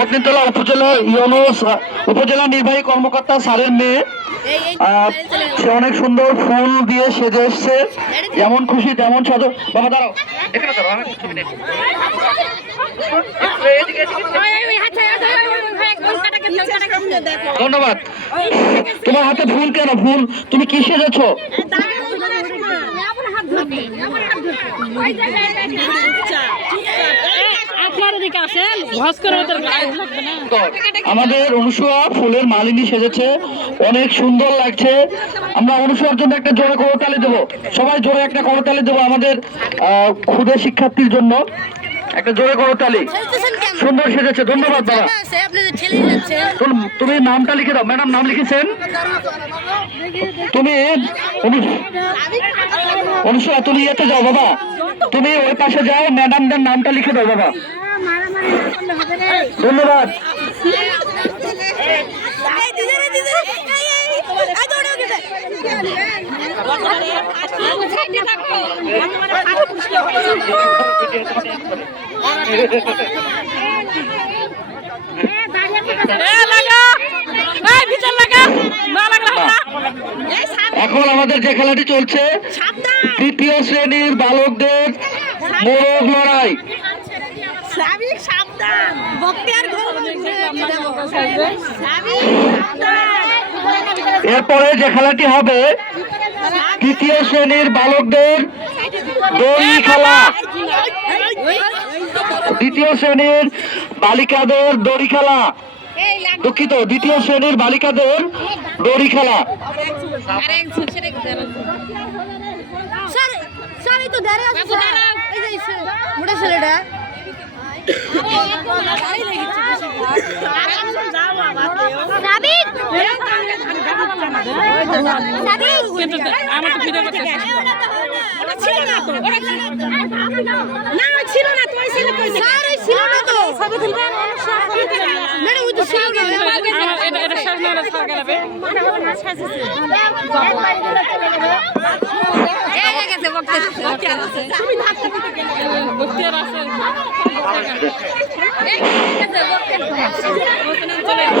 পত্নীতলা উপজেলা ইউনুস উপজেলা নির্বাহী কর্মকর্তা স্যারের মেয়ে আহ, সে অনেক সুন্দর ফুল দিয়ে সেজে এসছে যেমন খুশি তেমন সাজো বাবা দাঁড়াও এখানে দাঁড়াও আমি ছবি। ধন্যবাদ তোমার হাতে ফুল কেন ফুল তুমি কি সেজেছো আমাদের অনুসুয়া ফুলের মালিনী সেজেছে। অনেক সুন্দর লাগছে। আমরা অনুসুয়ার জন্য একটা জোরে করতালি দেবো। সবাই জোরে একটা করতালি দেবো আমাদের ক্ষুদে শিক্ষার্থীর জন্য। একটা জোরে করতালি সুন্দর সেজেছে। ধন্যবাদ যাচ্ছে তুম- নামটা লিখে দাও। ম্যাডাম, নাম লিখেছেন? তুমি অনু- অনুসুয়া, তুমি ইয়েতে যাও, বাবা। তুমি ওই পাশে যাও। ম্যাডামদের নামটা লিখে দাও, বাবা। ধন্যবাদ। এখন আমাদের যে খেলাটি চলছে। তৃতীয় শ্রেণির বালকদের মোরগ লড়াই। সাবিক সাবধান। বক্তিয়ার ঘর এরপরে যে খেলাটি হবে তৃতীয় শ্রেণির বালকদের দড়ি খেলা। দ্বিতীয় শ্রেণির বালিকাদের দড়ি খেলা। দুঃখিত দ্বিতীয় শ্রেণির বালিকাদের দড়ি খেলা। স্যার স্যার তো ছিল না তো না ওই ছিল না তো ওই ছিল কই স্যার ওই ছিল না তো ছবি তুলবে ম্যাডাম ওই তো ছিল না আমার এটা আছে।